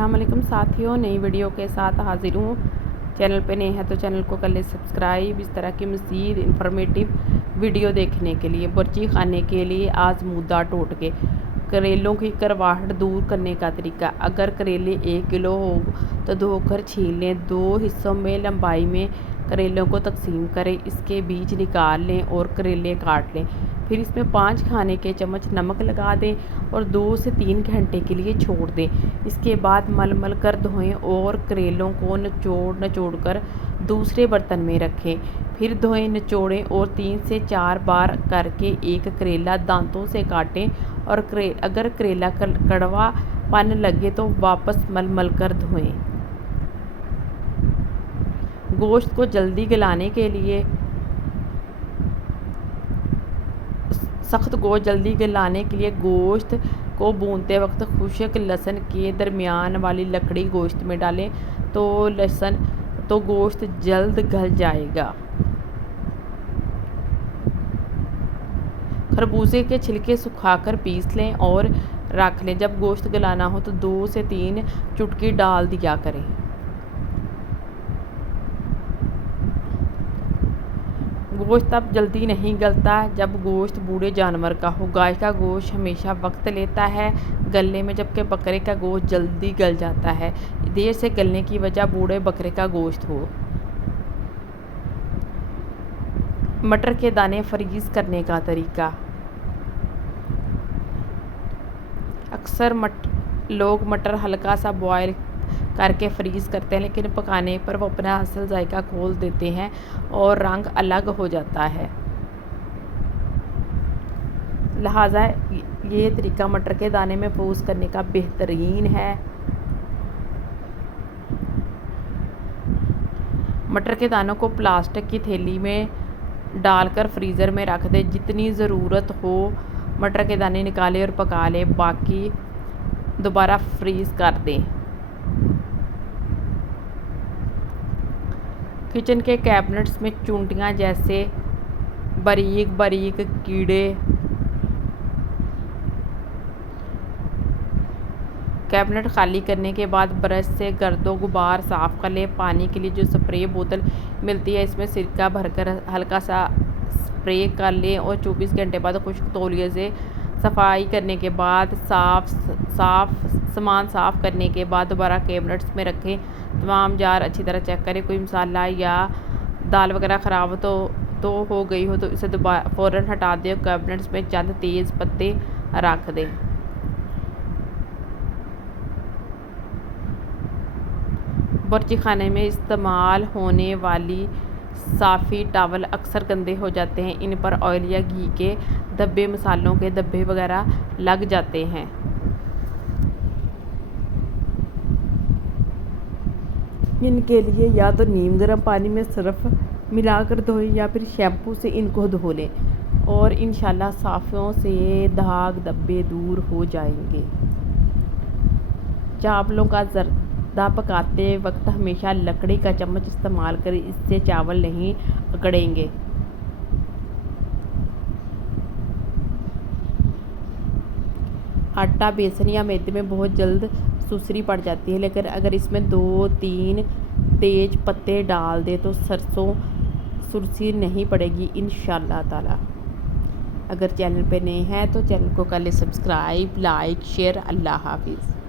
अस्सलाम वालेकुम साथियों, नई वीडियो के साथ हाजिर हूँ। चैनल पे नए हैं तो चैनल को कर ले सब्सक्राइब। इस तरह की मज़ीद इंफॉर्मेटिव वीडियो देखने के लिए बर्ची खाने के लिए आज मुद्दा टोटके करेलों की करवाहट दूर करने का तरीका। अगर करेले 1 किलो हो तो धोकर छील लें। 2 हिस्सों में लंबाई में करेलों को तकसीम करें, इसके बीज निकाल लें और करेले काट लें। फिर इसमें 5 खाने के चम्मच नमक लगा दें और 2 से 3 घंटे के लिए छोड़ दें। इसके बाद मल कर धोएं और करेलों को निचोड़ कर दूसरे बर्तन में रखें। फिर धोएं, निचोड़ें और 3 से 4 बार करके एक करेला दांतों से काटें और अगर करेला कड़वा पन लगे तो वापस मल कर धोएं। गोश्त को जल्दी गलाने के लिए गोश्त को भूनते वक्त खुश्क लहसुन के दरमियान वाली लकड़ी गोश्त में डालें तो गोश्त जल्द गल जाएगा। खरबूजे के छिलके सुखाकर पीस लें और रख लें। जब गोश्त गलाना हो तो 2 से 3 चुटकी डाल दिया करें। गोश्त अब जल्दी नहीं गलता जब गोश्त बूढ़े जानवर का हो। गाय का गोश्त हमेशा वक्त लेता है गलने में, जबकि बकरे का गोश्त जल्दी गल जाता है। देर से गलने की वजह बूढ़े बकरे का गोश्त हो। मटर के दाने फ्रीज करने का तरीका। अक्सर लोग मटर हल्का सा बॉयल करके फ्रीज़ करते हैं, लेकिन पकाने पर वो अपना असल जायका खोल देते हैं और रंग अलग हो जाता है। लिहाजा ये तरीका मटर के दाने में फ्रीज़ करने का बेहतरीन है। मटर के दानों को प्लास्टिक की थैली में डालकर फ्रीज़र में रख दें। जितनी ज़रूरत हो मटर के दाने निकालें और पका लें, बाकी दोबारा फ्रीज़ कर दें। किचन के कैबिनेट्स में चूंटियाँ जैसे बारीक कीड़े कैबिनेट खाली करने के बाद ब्रश से गर्दो गुबार साफ़ कर लें। पानी के लिए जो स्प्रे बोतल मिलती है, इसमें सिरका भरकर हल्का सा स्प्रे कर लें और 24 घंटे बाद खुश्क तौलिए से सफाई करने के बाद सामान साफ़ करने के बाद दोबारा कैबिनेट्स में रखें। तमाम जार अच्छी तरह चेक करें। कोई मसाला या दाल वगैरह ख़राब तो हो गई हो तो इसे फ़ौरन हटा दें। कैबिनेट्स में चंद तेज़ पत्ते रख दें। बर्ची खाने में इस्तेमाल होने वाली साफ़ी टॉवल अक्सर गंदे हो जाते हैं। इन पर ऑयल या घी के धब्बे, मसालों के धब्बे वगैरह लग जाते हैं। इनके लिए या तो नीम गर्म पानी में सर्फ मिलाकर धोएं या फिर शैम्पू से इनको धो लें और इंशाल्लाह साफ़ियों से दाग धब्बे दूर हो जाएंगे। चावलों का जर्दा पकाते वक्त हमेशा लकड़ी का चम्मच इस्तेमाल करें, इससे चावल नहीं अकड़ेंगे। आटा, बेसन या मैदे में बहुत जल्द सुसरी पड़ जाती है, लेकिन अगर इसमें 2-3 तेज पत्ते डाल दें तो सुरसी नहीं पड़ेगी इंशाअल्लाह ताला। अगर चैनल पे नए हैं तो चैनल को कर ले सब्सक्राइब, लाइक, शेयर। अल्लाह हाफिज़।